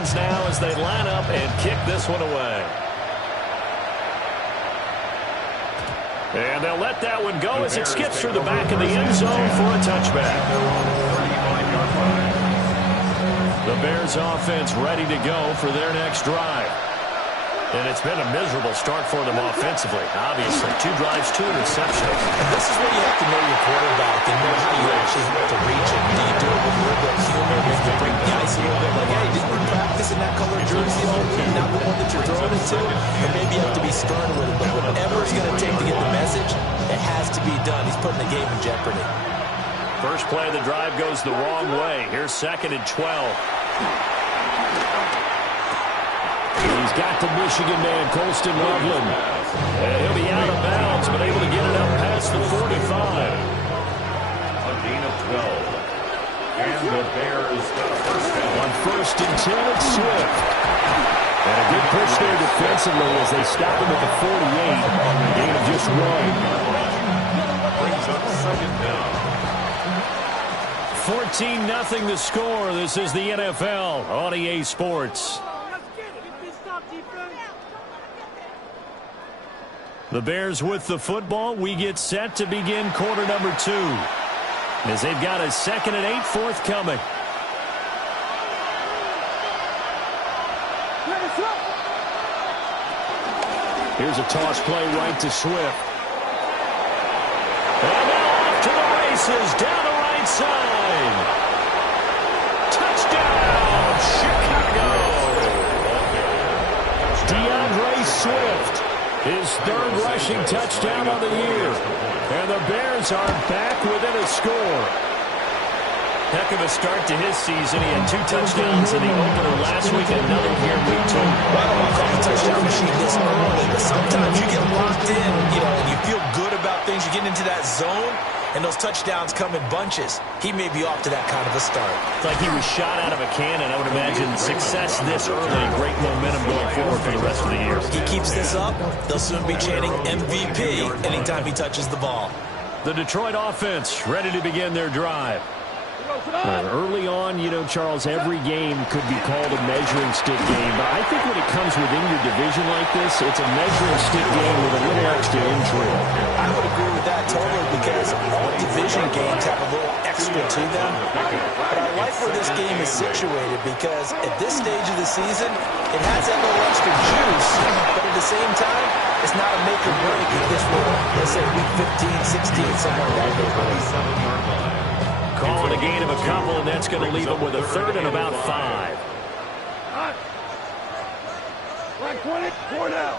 fans now as they line up and kick this one away. And they'll let that one go as it skips through the back of the end zone for a touchback. The Bears offense ready to go for their next drive. And it's been a miserable start for them offensively. Obviously, 2 drives, 2 interceptions. And this is where you have to know your quarterback and know how you actually have to reach him. Do you do it with a little bit of humor? Maybe you break the ice a little bit like, hey, didn't you practice in that colored jersey all week? Not the one that you're throwing it to? Or maybe you have to be stern a little bit. Whatever it's going to take to get the message, it has to be done. He's putting the game in jeopardy. First play of the drive goes the wrong way. Here's 2nd and 12. He's got the Michigan man, Colston Loveland. And he'll be out of bounds, but able to get it up past the 45. A gain of 12. And the Bears got a first down. On 1st and 10, it's Swift. And a good push there defensively as they stop him at the 48. Gain of just 1. Brings up 2nd down. 14-0 the score. This is the NFL on EA Sports. The Bears with the football. We get set to begin quarter number 2. As they've got a 2nd and 8 forthcoming. Here's a toss play right to Swift. And now off to the races down the right side. Touchdown, Chicago. DeAndre Swift. His 3rd rushing touchdown on the year. And the Bears are back within a score. Heck of a start to his season. He had 2 touchdowns in the opener last week, another here in week 2. I don't want to call the touchdown machine this early, but sometimes you get locked in, and you feel good about things. You get into that zone, and those touchdowns come in bunches. He may be off to that kind of a start. It's like he was shot out of a cannon. I would imagine success this early, great momentum going forward for the rest of the year. He keeps this up, they'll soon be chanting MVP anytime he touches the ball. The Detroit offense ready to begin their drive. Early on, Charles, every game could be called a measuring stick game. But I think when it comes within your division like this, it's a measuring stick game with a little extra intrigue. I would agree with that totally because all division games have a little extra to them. But I like where this game is situated because at this stage of the season, it has that little extra juice. But at the same time, it's not a make or break at this one. Let's say week 15, 16, somewhere like that. Calling a gain of a couple, and that's going to leave them with a 3rd and about 5. Line 20, 4 now.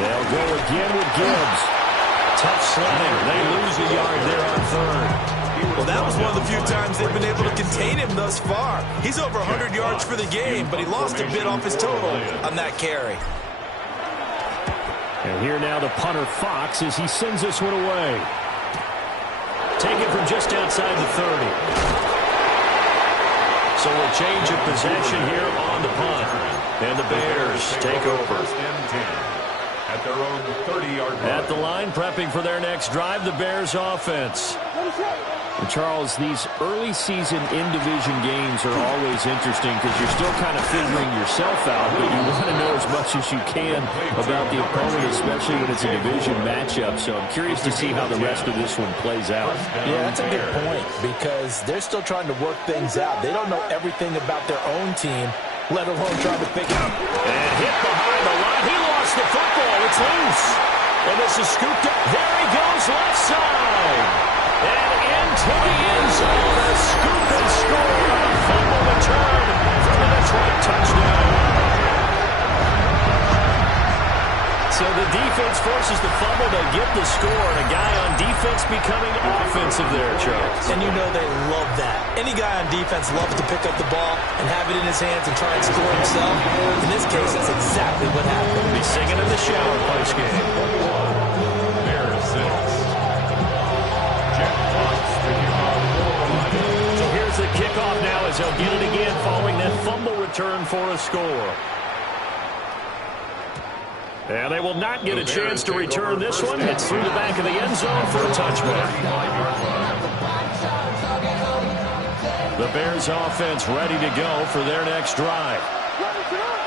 They'll go again with Gibbs. Tough sledding. They lose a yard there on 3rd. Well, that was one of the few times they've been able to contain him thus far. He's over 100 yards for the game, but he lost a bit off his total on that carry. And here now the punter Fox as he sends this one away. Taken from just outside the 30. So a change of possession here on the punt. And the Bears take over. At their own 30-yard line. At the line, prepping for their next drive, the Bears offense. And Charles, these early season in-division games are always interesting because you're still kind of figuring yourself out, but you want to know as much as you can about the opponent, especially when it's a division matchup. So I'm curious to see how the rest of this one plays out. Yeah, that's a good point because they're still trying to work things out. They don't know everything about their own team, let alone trying to pick it up. And hit behind the line. He lost the football. It's loose. And this is scooped up. There he goes, left side. And into the end zone, a scoop and score on a fumble return for the Detroit touchdown. So the defense forces the fumble to get the score, and a guy on defense becoming offensive there, Charles. And you know they love that. Any guy on defense loves to pick up the ball and have it in his hands and try and score himself. In this case, that's exactly what happened. He'll be singing in the shower post-game. Bears 6. So here's the kickoff now as they'll get it again following that fumble return for a score. And they will not get a chance to return this one. It's through the back of the end zone for a touchback. The Bears offense ready to go for their next drive.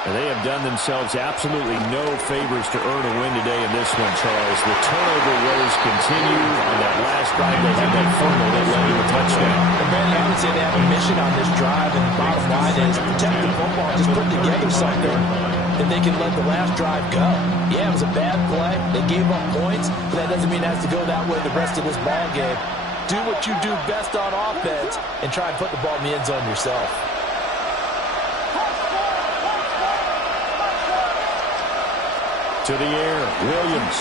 And they have done themselves absolutely no favors to earn a win today in this one, Charles. The turnover woes continue. On that last drive, they had that fumble that led to a touchdown. And Brandon, I would say they have a mission on this drive, and the bottom line is protect the football, just put together something that they can let the last drive go. Yeah, it was a bad play. They gave up points, but that doesn't mean it has to go that way the rest of this ball game. Do what you do best on offense and try and put the ball in the end zone yourself. To the air, Williams.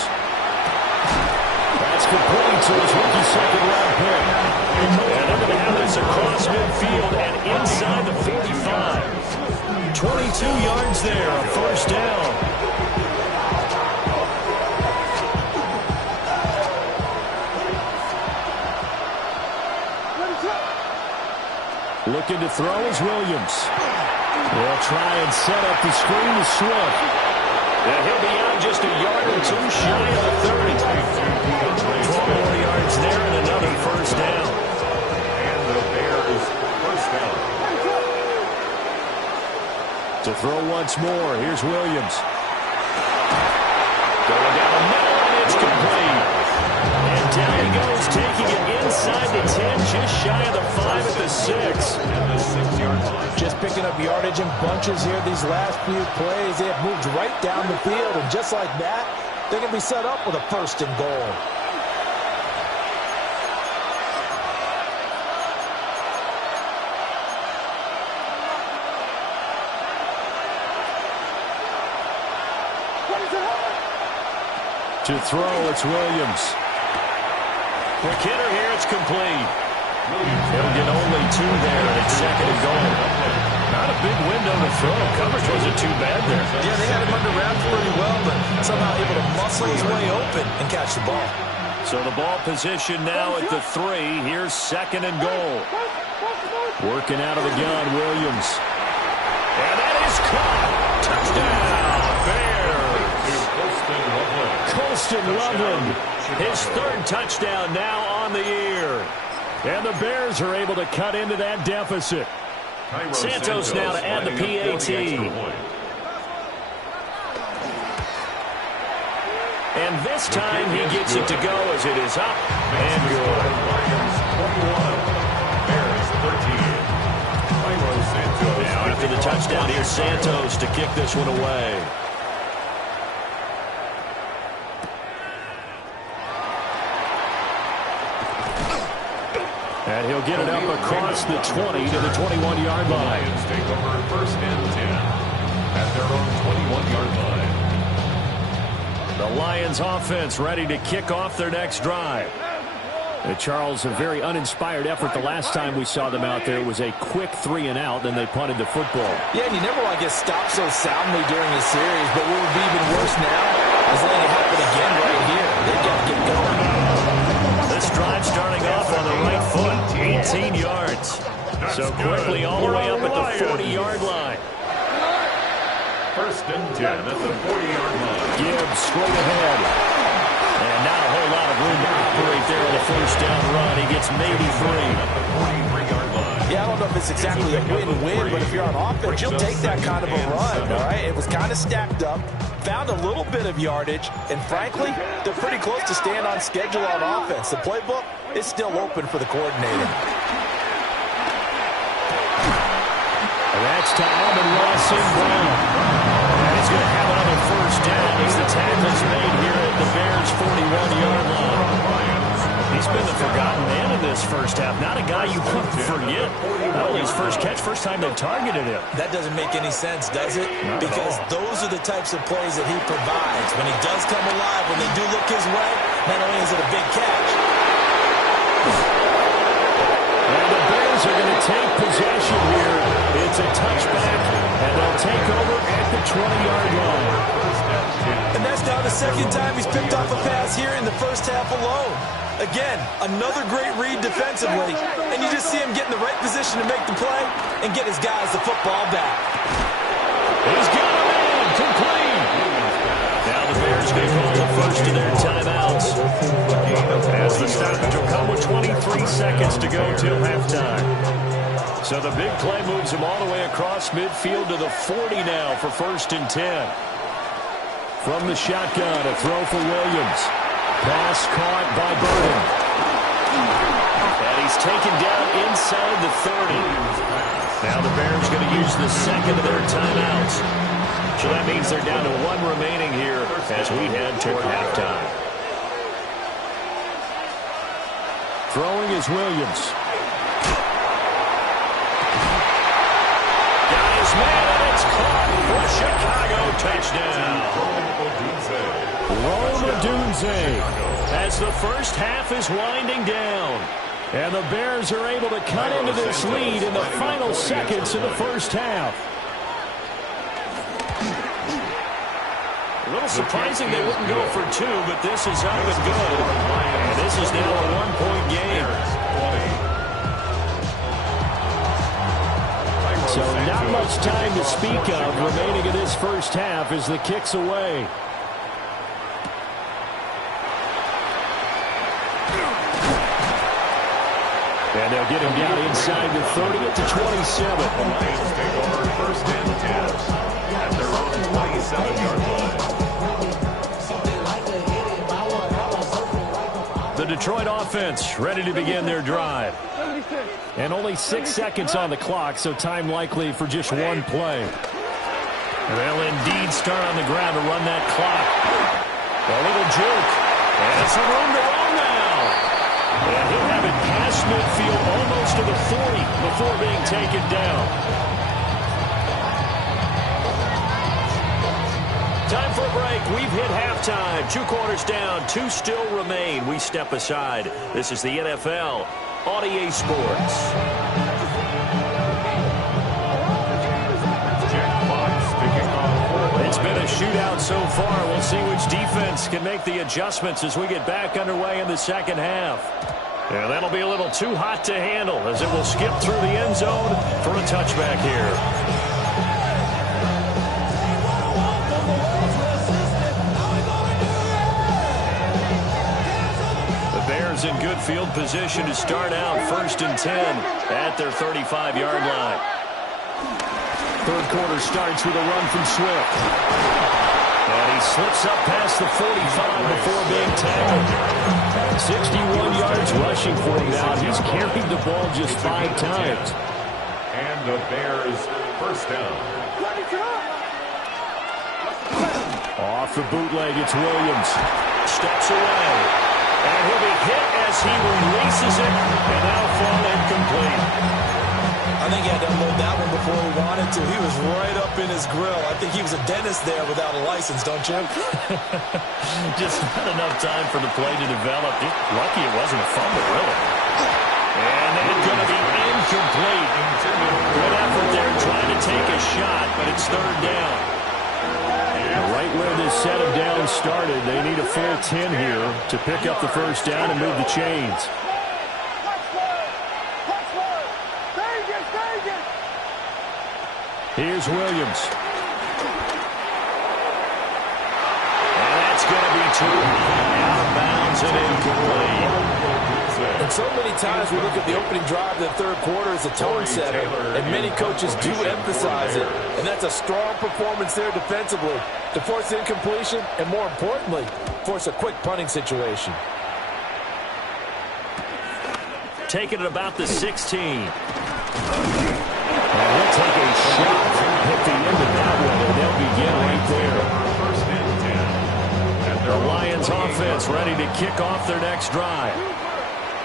That's complete to his rookie second-round pick. And they're going to have this across midfield and inside the 45. 22 yards there, a first down. Looking to throw is Williams. They'll try and set up the screen to Swift. And he'll be out just a yard or two shy of the 30. 12 more yards there and another first down. And the Bears first down. To throw once more, here's Williams. Going down the middle, and it's complete. And down he goes, taking it inside the 10, just shy of the 5 at the 6. And the 6-yard line. Just picking up yardage in bunches here these last few plays. They have moved right down the field, and just like that, they're going to be set up with a first and goal. To throw, it's Williams. Quick hitter here, it's complete. He'll get only 2 there, and it's second and goal. Not a big window to throw. Coverage wasn't too bad there. Yeah, they had him under wraps pretty well, but somehow able to muscle his way open and catch the ball. So the ball position now at the 3. Here's second and goal. Working out of the gun, Williams. And that is caught. Touchdown, Bears. Colston Loveland, his 3rd touchdown now on the year. And the Bears are able to cut into that deficit. Santos now to add the PAT. And this time he gets it to go as it is up and good. Now after the touchdown, here's Santos to kick this one away. And he'll get it up across the 20 to the 21-yard line. Lions take over first and 10 at their own 21-yard line. The Lions offense ready to kick off their next drive. And Charles, a very uninspired effort the last time we saw them out there. It was a quick 3-and-out, then they punted the football. Yeah, and you never want to get stopped so soundly during the series, but what would be even worse now is letting it happen again right here. They've got to get going. This drive starting off on the right foot, 18 yards. So quickly all the way up at the 40-yard line. First and 10 at the 40-yard line. Gibbs straight ahead. And not a whole lot of room to operate there on the first down run. He gets maybe 3. Yeah, I don't know if it's exactly a win-win, but if you're on offense, you'll take that kind of a run, all right? It was kind of stacked up, found a little bit of yardage, and frankly, they're pretty close to staying on schedule on offense. The playbook is still open for the coordinator. And that's to Alvin Ross in Brown. And he's going to have another first down as the tackle's made here at the Bears' 41-yard line. He's been the forgotten man in this first half. Not a guy you could forget. Not only his first catch, first time they've targeted him. That doesn't make any sense, does it? Because those are the types of plays that he provides. When he does come alive, when they do look his way, not only is it a big catch. And the Bears are going to take possession here. It's a touchback, and they'll take over at the 20-yard line. And that's now the second time he's picked off a pass here in the first half alone. Again, another great read defensively, and you just see him get in the right position to make the play and get his guys the football back. He's got him in, complete. Now the Bears may call the first of their timeouts. As the stoppage will come with 23 seconds to go till halftime. So the big play moves him all the way across midfield to the 40 now for 1st and 10. From the shotgun, a throw for Williams. Pass caught by Burden. And he's taken down inside the 30. Now the Bears going to use the second of their timeouts. So that means they're down to 1 remaining here as we head toward halftime. Throwing is Williams. Got his man, and it's caught for Chicago. Touchdown. Rome Odunze as the first half is winding down. And the Bears are able to cut into this lead in the final seconds of the first half. A little surprising they wouldn't go for 2, but this is up and good. And this is now a 1-point game. So not much time to speak of remaining in this first half as the kick's away. And they'll get him down inside the 30 at the 27. The Lions take over 1st and 10 at their own 27-yard line. The Detroit offense ready to begin their drive. And only 6 seconds on the clock, so time likely for just 1 play. They'll indeed start on the ground to run that clock. A little juke. And some room to run now. And he'll have it past midfield almost to the 40 before being taken down. Time for a break. We've hit halftime. 2 quarters down. 2 still remain. We step aside. This is the NFL on EA Sports. It's been a shootout so far. We'll see which defense can make the adjustments as we get back underway in the second half. And that'll be a little too hot to handle as it will skip through the end zone for a touchback here. The Bears in good field position to start out 1st and 10 at their 35-yard line. Third quarter starts with a run from Swift. And he slips up past the 45 before being tackled. 61 yards rushing for him now. He's carried the ball just 5 times. And the Bears 1st down. Off the bootleg, it's Williams. Steps away. And he'll be hit as he releases it. And now fall incomplete. I think he had to unload that one before he wanted to. He was right up in his grill. I think he was a dentist there without a license, don't you? Just not enough time for the play to develop. Lucky it wasn't a fumble, really. And that's going to be incomplete. Good effort there trying to take a shot, but it's 3rd down. Right where this set of downs started, they need a full 10 here to pick up the 1st down and move the chains. Here's Williams. And that's going to be 2 out of bounds and incomplete. And so many times we look at the opening drive of the 3rd quarter as a tone setter, and many coaches do emphasize it. And that's a strong performance there defensively to force incompletion and, more importantly, force a quick punting situation. Taking it about the 16. And he'll take a shot at the end of that one, and they'll begin right there. 1st and 10. The Lions offense ready to kick off their next drive.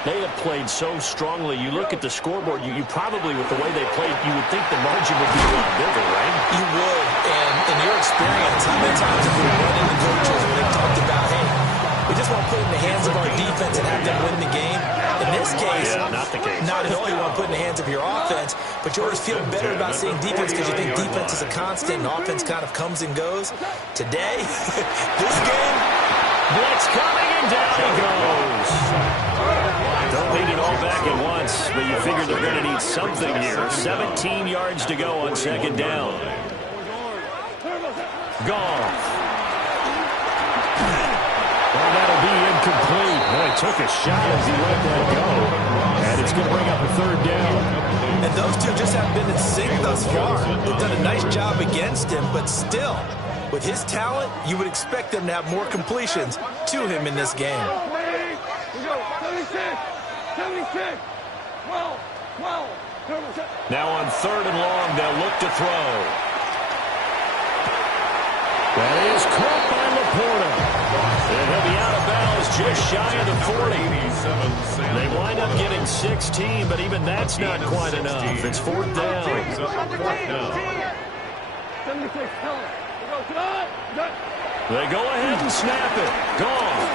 They have played so strongly. You look at the scoreboard, you probably, with the way they played, you would think the margin would be a lot bigger, right? You would. And in your experience, how many times have we run into coaches when they've talked about, hey, we just want to put it in the hands of our defense and have them win the game? In this case, not the case. Not at all. You want to put in the hands of your offense, but you always feel better about seeing defense because you think defense is a constant and offense kind of comes and goes. Today, this game, blitz coming, and down he goes. Don't need it all back at once, but you figure they're going to need something here. 17 yards to go on 2nd down. Gone. Well, that'll be incomplete. Boy, took a shot as he let that go. And It's going to bring up a third down. And those two just haven't been in sync thus far. They've done a nice job against him, but still, with his talent, you would expect them to have more completions to him in this game. We go. 76. 76. 12. 12. Now on third and long, they'll look to throw. That is caught by Laporta. And he'll be out of bounds just shy of the 40. They wind up getting 16, but even that's not quite enough. It's fourth down. 76. They go ahead and snap it. Gone.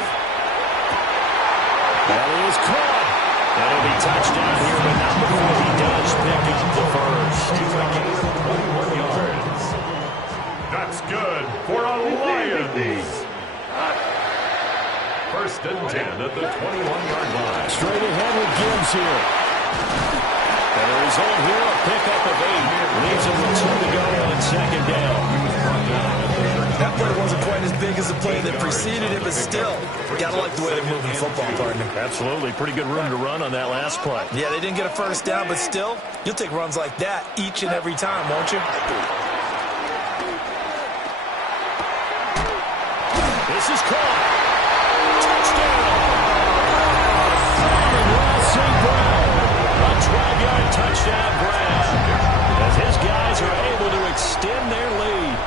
That is caught. That'll be touchdown here, but not before he does pick up the first. 21 yards. That's good for a Lions. First and 10 at the 21-yard line. Straight ahead with Gibbs here. And the result here, a pickup of 8. Leaves him with 2 to go on second down. That play wasn't quite as big as the play that preceded it, but still, gotta like the way they're moving football, partner. Absolutely. Pretty good room to run on that last play. Yeah, they didn't get a first down, but still, you'll take runs like that each and every time, won't you? This is caught. Touchdown. Ross St. Brown. A 12-yard touchdown grab. As his guys are able to extend their lead.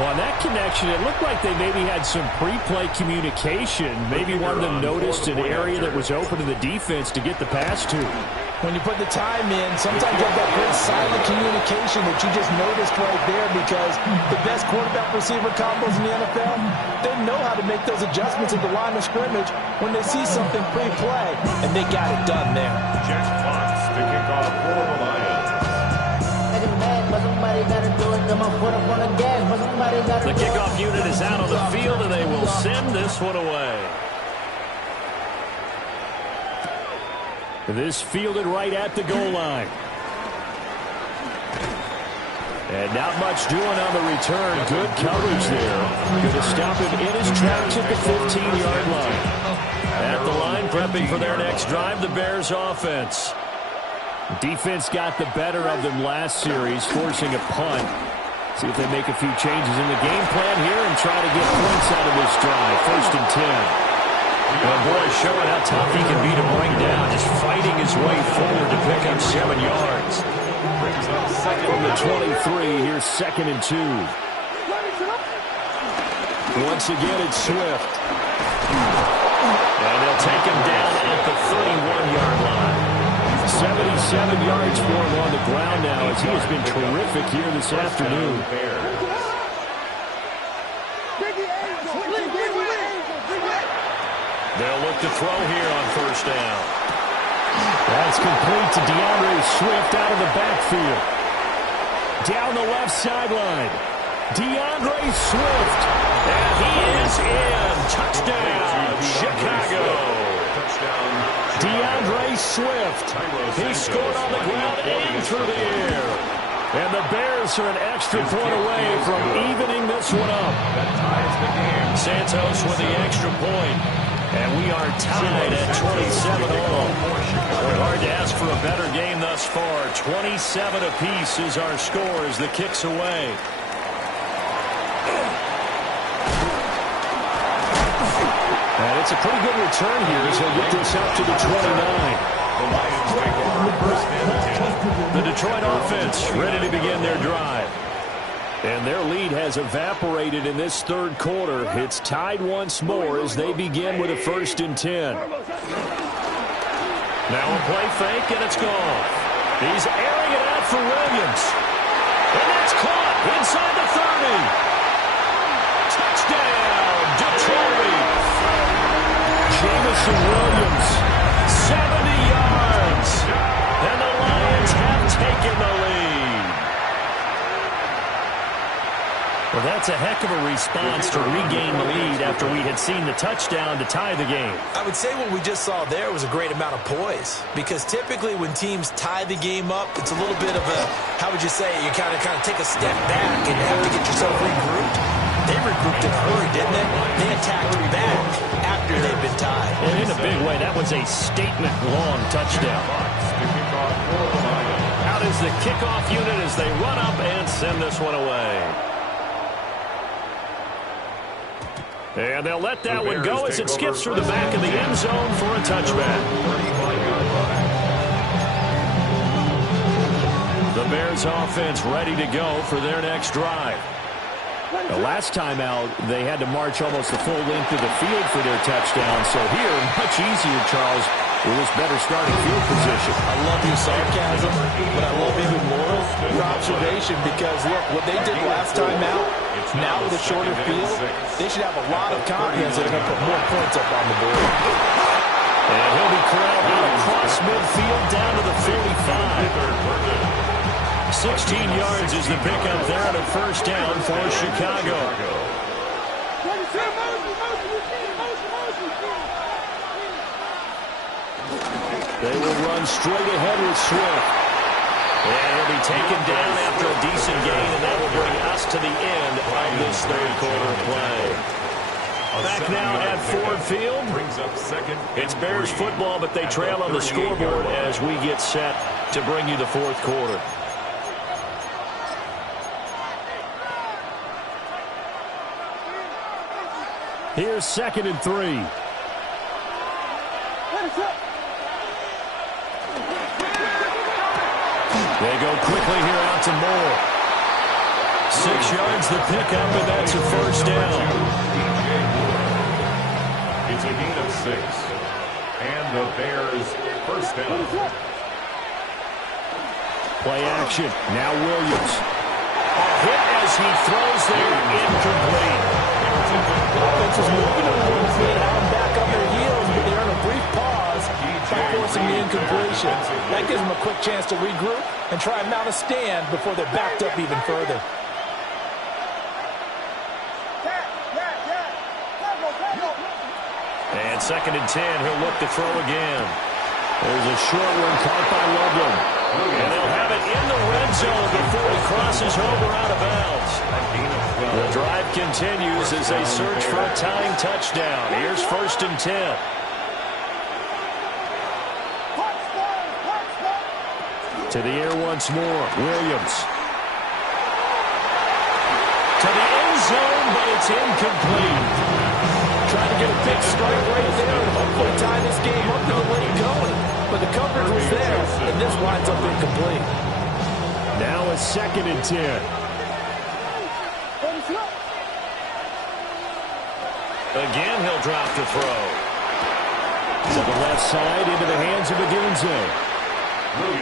Well, on that connection, it looked like they maybe had some pre-play communication. Maybe one of them noticed an area that was open to the defense to get the pass to. When you put the time in, sometimes you have that great silent communication that you just noticed right there, because the best quarterback-receiver combos in the NFL, they know how to make those adjustments at the line of scrimmage when they see something pre-play, and they got it done there. Jack Fox to kick off for the Lions. The kickoff unit is out on the field, and they will send this one away. This fielded right at the goal line. And not much doing on the return. Good coverage there. Going to stop him in his tracks at the 15-yard line. At the line, prepping for their next drive, the Bears offense. Defense got the better of them last series, forcing a punt. See if they make a few changes in the game plan here and try to get points out of this drive. First and 10. Well, boy, showing how tough he can be to bring down, just fighting his way forward to pick up 7 yards. From the 23, here's second and 2. Once again, it's Swift. And they'll take him down at the 31-yard line. 77 yards for him on the ground now, as he has been terrific here this afternoon. They'll look to throw here on first down. That's complete to DeAndre Swift out of the backfield. Down the left sideline. DeAndre Swift. And he is in. Touchdown, Chicago. DeAndre Swift. He scored on the ground and through the air. And the Bears are an extra point away from evening this one up. Santos with the extra point. And we are tied at 27 all. Hard to ask for a better game thus far. 27 apiece is our score as the kick's away. And it's a pretty good return here as they'll get this up to the 29. The Detroit offense ready to begin their drive. And their lead has evaporated in this third quarter. It's tied once more as they begin with a first and 10. Now a play fake, and it's gone. He's airing it out for Williams. And that's caught inside the 30. Touchdown, Detroit. Jamison Williams, 70 yards. And the Lions have taken the lead. Well, that's a heck of a response to regain the lead after we had seen the touchdown to tie the game. I would say what we just saw there was a great amount of poise, because typically when teams tie the game up, it's a little bit of a, how would you say, you kind of take a step back and have to get yourself regrouped. They regrouped in a hurry, didn't they? They attacked back after they've been tied. And in a big way, that was a statement-long touchdown. Out is the kickoff unit as they run up and send this one away. And they'll let that one go as it skips through the back of the end zone for a touchback. The Bears offense ready to go for their next drive. The last time out, they had to march almost the full length of the field for their touchdown. So here, much easier, Charles, with this better starting field position. I love your sarcasm, but I love even more your observation because, look, what they did last time out, now with a shorter field, they should have a lot of confidence that they're going to put more points up on the board. And he'll be corralled out across midfield down to the 45. 16 yards is the pickup there on a first down for Chicago. They will run straight ahead with Swift. And he'll be taken down after a decent gain, and that will bring us to the end of this third quarter play. Back now at Ford Field. It's Bears football, but they trail on the scoreboard as we get set to bring you the fourth quarter. Here's 2nd and 3. They go quickly here out to Moore. 6 yards the pickup, and that's a first down. It's a gain of 6. And the Bears first down. Play action. Now Williams. A hit as he throws there, incomplete. Offense is moving a little bit, having back on their heels, but they earn a brief pause by forcing the incompletion. That gives them a quick chance to regroup and try and mount a stand before they're backed up even further. And 2nd and 10, he'll look to throw again. There's a short one caught by Loveland. And they'll have it in the red zone before he crosses over out of bounds. The drive continues as they search for a tying touchdown. Here's 1st and 10. To the air once more. Williams. To the end zone, but it's incomplete. Trying to get a big strike right there and hopefully tie this game up and let it going. But the coverage was there, and this winds up incomplete. Now a 2nd and 10. Again, he'll drop to throw. To the left side, into the hands of Agunze.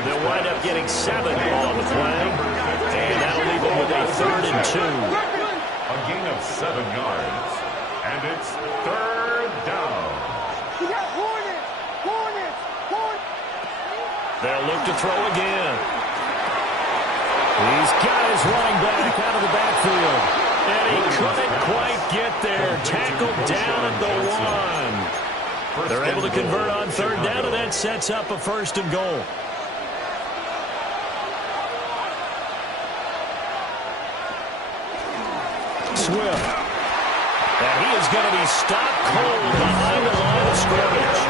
They'll wind up getting 7 on the play. And that'll leave them with a 3rd and 2. A gain of 7 yards. And it's 3rd down. They'll look to throw again. He's got his running back out of the backfield. And he couldn't quite get there. Tackled down at the 1. They're able to convert on 3rd down, and that sets up a 1st and goal. Swift. And he is going to be stopped cold behind the line of scrimmage.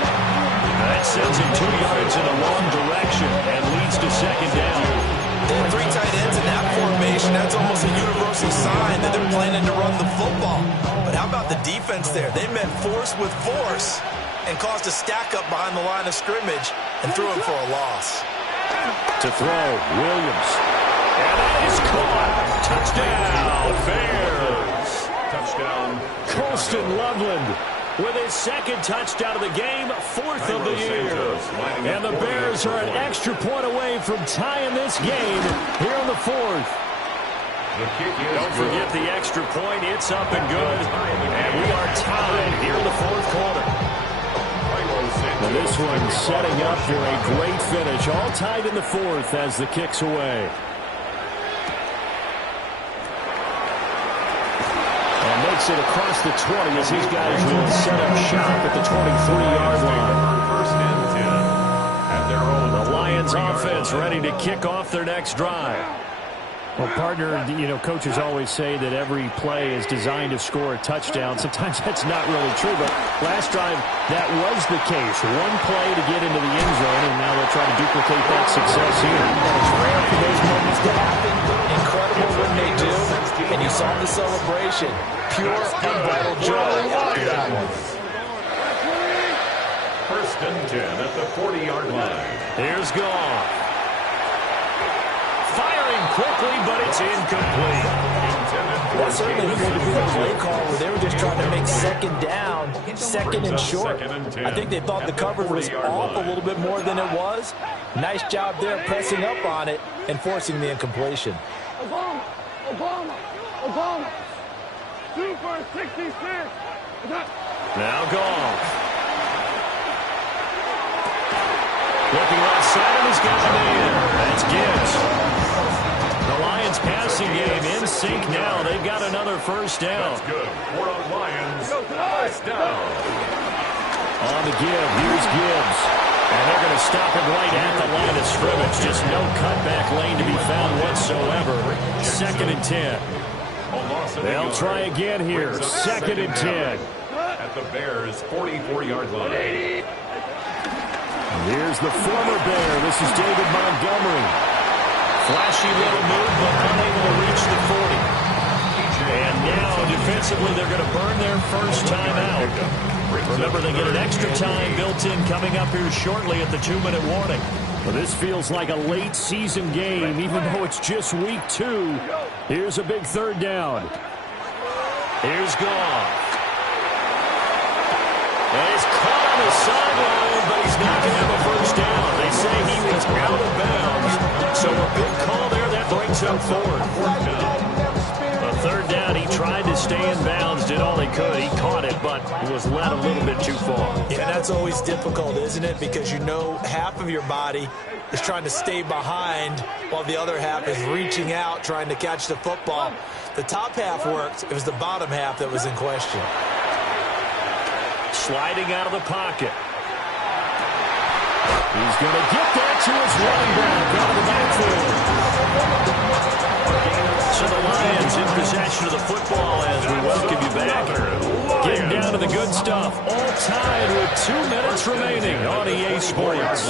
That sends him 2 yards in a long direction and leads to 2nd down. They have 3 tight ends in that formation. That's almost a universal sign that they're planning to run the football. But how about the defense there? They met force with force and caused a stack up behind the line of scrimmage and threw him for a loss. To throw, Williams. And that is caught. Touchdown, Bears. Touchdown. Colston Loveland with his 2nd touchdown of the game, 4th of the year. And the Bears are an extra point away from tying this game here on the 4th. Don't forget the extra point. It's up and good. And we are tied here in the 4th quarter. And this one setting up for a great finish. All tied in the 4th as the kick's away. Makes it across the 20 as these guys will set up shop at the 23-yard line. 1st and 10. At their own The Lions offense ready to kick off their next drive. Well, partner, you know, coaches always say that every play is designed to score a touchdown. Sometimes that's not really true, but last drive, that was the case. One play to get into the end zone, and now they'll try to duplicate that success here. It's rare for those moments to happen. Incredible when they do. And you saw the celebration. Pure, unbridled joy after that one. First and 10 at the 40-yard line. Here's Goff. Firing quickly, but it's incomplete. That certainly would have been a play call where they were just trying to make second down, second and short. I think they thought the coverage was off a little bit more than it was. Nice job there pressing up on it and forcing the incompletion. Obama. Super 66. Now Goff. Looking left side, and he's got a man. That's Gibbs. The Lions passing game in sync now. They've got another first down. That's good. For the Lions, first down. On the give, here's Gibbs. And they're going to stop him right at the line of scrimmage. Just no cutback lane to be found whatsoever. Second and 10. They'll try again here. Second and 10. At the Bears' 44-yard line. Here's the former Bear. This is David Montgomery. Flashy little move, but unable to reach the 40. And now, defensively, they're going to burn their first time out. Remember, they get an extra time built in coming up here shortly at the 2-minute warning. Well, this feels like a late season game, even though it's just week 2. Here's a big third down. Here's Goff. And he's caught on the sideline, but he's not going to have a first down. They say he was out of bounds. So a big call there that brings up 4th. A third down, he tried to stay in bounds, did all he could. He caught it, but he was led a little bit too far. Yeah, that's always difficult, isn't it? Because you know half of your body is trying to stay behind while the other half is reaching out, trying to catch the football. The top half worked. It was the bottom half that was in question. Sliding out of the pocket. He's going to get that to his running back out of the backfield. So the Lions in possession of the football as we welcome you back. Getting down to the good stuff. All tied with 2 minutes remaining on EA Sports.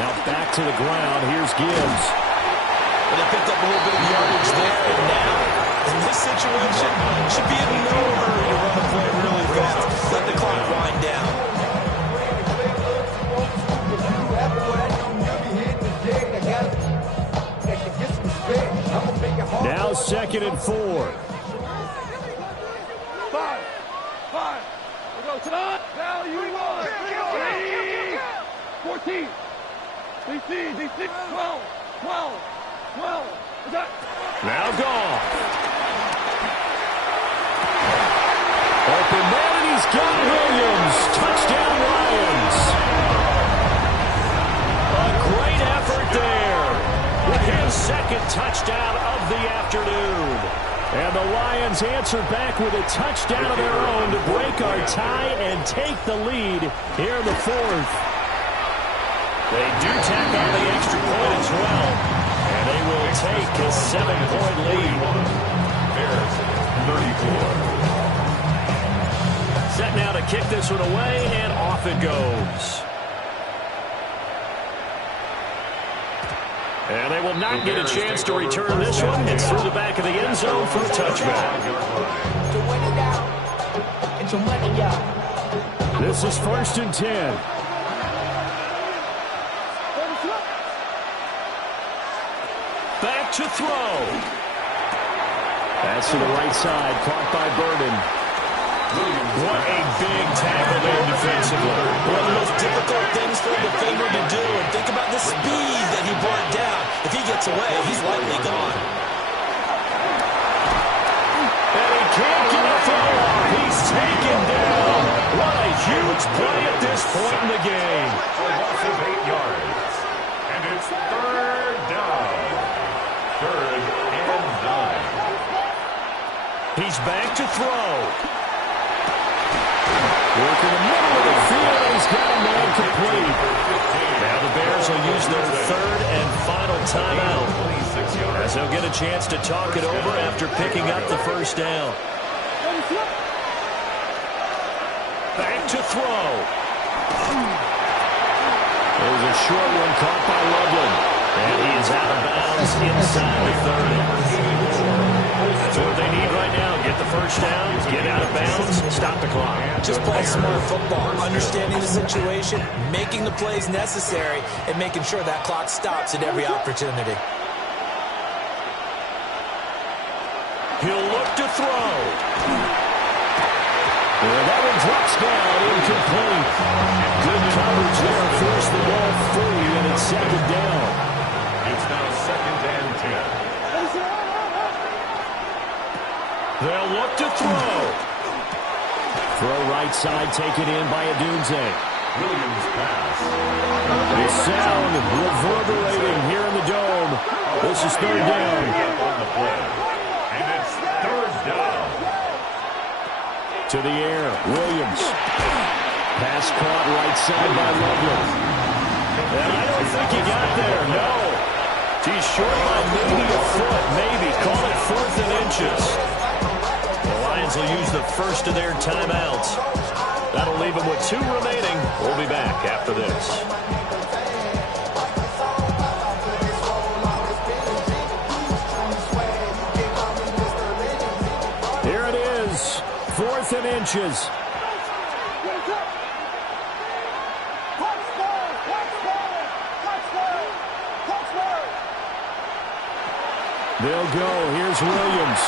Now back to the ground. Here's Gibbs. But they picked up a little bit of yardage there, and now, in this situation, should be in no hurry to run the play really fast. Let the clock wind down. Now 2nd and 4. 5. We go to the value 1. 14. DC. 12. Now Goff. Open man, and he's got Williams. Touchdown Lions. A great effort there. With his 2nd touchdown of the afternoon. And the Lions answer back with a touchdown of their own to break our tie and take the lead here in the 4th. They do tack on the extra point as well. And they will take a 7-point lead. Bears 34. Set now to kick this one away, and off it goes. And they will not get a chance to return this one. It's through the back of the end zone for a touchback. This is 1st and 10. Back to throw. Pass to the right side, caught by Burden. What a big tackle there defensively. One of the most difficult things for a defender to do. And think about the speed that he brought down. If he gets away, he's likely gone. And he can't get a throw off. He's taken down. What a huge play at this point in the game. A loss of 8 yards. And it's 3rd down. 3rd and 9. He's back to throw. Work in the middle of the field. He's got a man complete. Now timeout, as they'll get a chance to talk it over after picking up the first down. Back to throw. There's a short one caught by Loveland. And he is out of bounds inside the 30. That's what they need right now. Get the first down, get out of bounds, stop the clock. Just play smart football, understanding the situation, making the plays necessary, and making sure that clock stops at every opportunity. He'll look to throw. Well, that one drops down, incomplete. Good coverage there, forced the ball free, and it's second down. It's now 2nd and 10. They'll look to throw. Throw right side, taken in by Adunze. Williams pass. The sound reverberating here in the dome. This is third down. On the play. And it's 3rd down. To the air, Williams. Pass caught right side by Loveland. And I don't think he got there, no. He's short by maybe a foot, maybe. Call it 4th and inches. The Lions will use the first of their timeouts. That'll leave them with 2 remaining. We'll be back after this. Here it is, 4th and inches. They'll go. Here's Williams.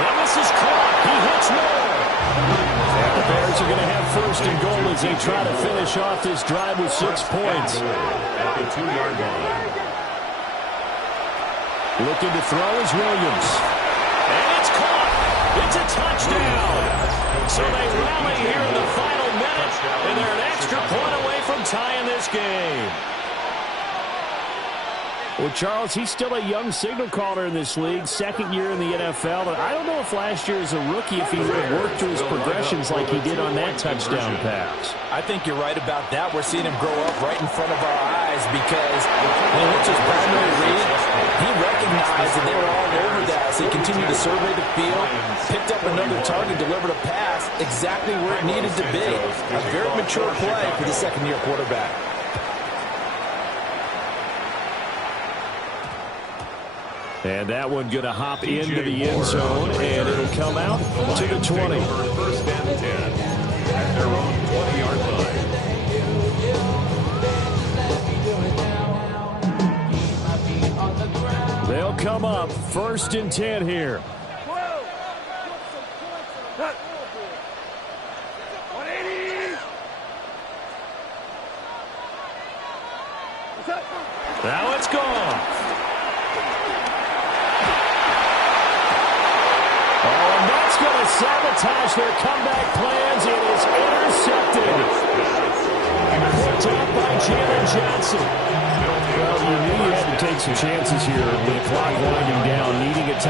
And this is caught. He hits more. And the Bears are going to have 1st and goal as they try to finish off this drive with 6 points. At the 2-yard line. Looking to throw is Williams. And it's caught. It's a touchdown. So they rally here in the final minute, and they're an extra point away from tying this game. Well, Charles, he's still a young signal caller in this league, 2nd year in the NFL. And I don't know if last year as a rookie, if he would have worked through his progressions like he did on that touchdown pass. I think you're right about that. We're seeing him grow up right in front of our eyes because when he hit his primary read, he recognized that they were all over that. So he continued to survey the field, picked up another target, delivered a pass exactly where it needed to be. A very mature play for the 2nd-year quarterback. And that one going to hop into the end zone, and it'll come out to the 20. 1st and 10 at their own 20-yard line. They'll come up 1st and 10 here. 180. Now it's gone. Going to sabotage their comeback plans. It is intercepted. Picked up by Jalen Johnson. Well, you knew you had to take some chances here with the clock winding down, needing a